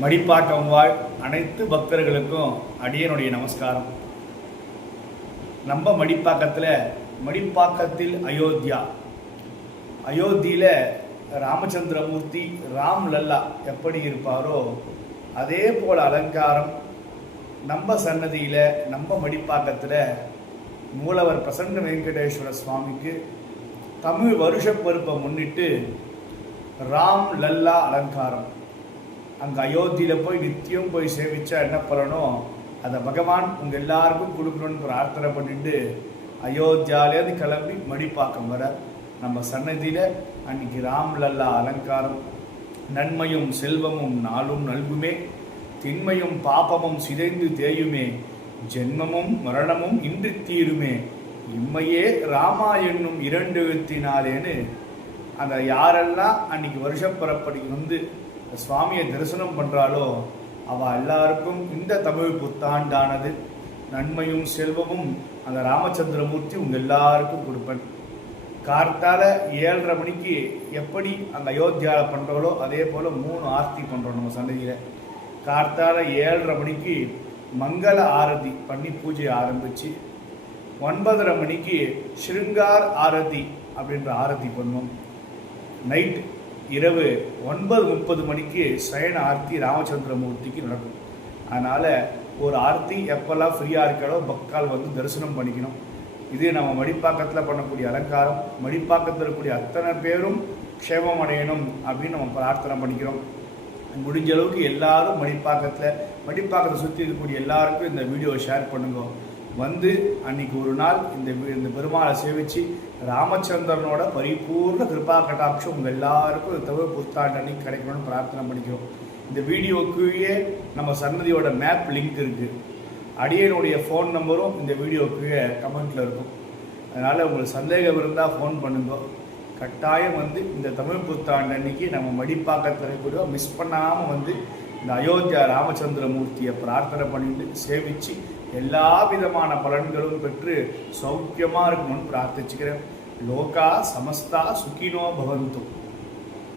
மடிப்பாக்கம் வாழ் அனைத்து பக்தர்களுக்கும் அடியனுடைய நமஸ்காரம். நம்ம மடிப்பாக்கத்தில் அயோத்தியில் ராமச்சந்திரமூர்த்தி ராம் லல்லா எப்படி இருப்பாரோ அதே போல் அலங்காரம் நம்ம சன்னதியில் நம்ம மடிப்பாக்கத்தில் மூலவர் பிரசன்ன வெங்கடேஸ்வர சுவாமிக்கு தமிழ் வருஷ பருப்பை முன்னிட்டு ராம் லல்லா அலங்காரம். அங்கே அயோத்தியில் போய் நித்தியம் போய் சேவிச்சா என்ன பலனோ அதை பகவான் உங்கள் எல்லாருக்கும் கொடுக்கணும்னு பிரார்த்தனை பண்ணிட்டு அயோத்தியாலேருந்து கிளம்பி மடிப்பாக்கம் வர நம்ம சன்னதியில் அன்னைக்கு ராம் லல்லா அலங்காரம். நன்மையும் செல்வமும் நாளும் நல்குமே, திண்மையும் பாப்பமும் சிதைந்து தேயுமே, ஜென்மமும் மரணமும் இன்றி தீருமே, இம்மையே ராமா என்னும் 2 எழுத்தினாலேன்னு அந்த யாரெல்லாம் அன்னைக்கு வருஷப்பரப்படி வந்து சுவாமியை தரிசனம் பண்ணுறாளோ அவள் எல்லாருக்கும் இந்த தமிழ் புத்தாண்டானது நன்மையும் செல்வமும் அந்த ராமச்சந்திரமூர்த்தி உங்கள் எல்லாருக்கும் கொடுப்பேன். கார்த்தால 7:30 மணிக்கு எப்படி அந்த அயோத்தியாவில் பண்ணுறாலோ அதே போல் 3 ஆர்த்தி பண்ணுறோம் நம்ம சன்னதியில். கார்த்தால 7:30 மணிக்கு மங்கள ஆரதி பண்ணி பூஜை ஆரம்பித்து 9:30 மணிக்கு ஸ்ருங்கார் ஆரதி அப்படின்ற ஆரதி பண்ணுவோம். நைட் இரவு 9:30 மணிக்கு சயன ஆர்த்தி ராமச்சந்திரமூர்த்திக்கு நடக்கும். அதனால் ஒரு ஆர்த்தி எப்போல்லாம் ஃப்ரீயாக இருக்காலோ பக்தால் வந்து தரிசனம் பண்ணிக்கணும். இது நம்ம மடிப்பாக்கத்தில் பண்ணக்கூடிய அலங்காரம். மடிப்பாக்கத்தில் இருக்கக்கூடிய அத்தனை பேரும் க்ஷேமம் அடையணும் அப்படின்னு நம்ம பிரார்த்தனை பண்ணிக்கிறோம். முடிஞ்ச அளவுக்கு எல்லாரும் மடிப்பாக்கத்தை சுற்றி இருக்கக்கூடிய எல்லாருக்கும் இந்த வீடியோவை ஷேர் பண்ணுங்க. வந்து அன்னைக்கு ஒரு நாள் இந்த பெருமாளை சேவித்து ராமச்சந்திரனோட பரிபூர்ண கிருபா கட்டாட்சம் உங்கள் எல்லாருக்கும் இது தவிர புத்தாண்டு அன்னைக்கு கிடைக்கணும்னு பிரார்த்தனை பண்ணிக்கிறோம். இந்த வீடியோக்குள்ளேயே நம்ம சன்னதியோட மேப் லிங்க் இருக்குது. அடியனுடைய ஃபோன் நம்பரும் இந்த வீடியோக்குள்ளே கமெண்ட்டில் இருக்கும். அதனால் உங்களுக்கு சந்தேகம் இருந்தால் ஃபோன் பண்ணுங்க. கட்டாயம் வந்து இந்த தமிழ் புத்தாண்டு அன்னைக்கு நம்ம மடிப்பாக்கத்தில் கூட மிஸ் பண்ணாமல் வந்து இந்த அயோத்தியா ராமச்சந்திரமூர்த்தியை பிரார்த்தனை பண்ணிட்டு சேவித்து எல்லா விதமான பலன்களும் பெற்று சௌக்கியமாக இருக்கணும்னு பிரார்த்திச்சுக்கிறேன். லோகா சமஸ்தா சுகினோ பவந்து.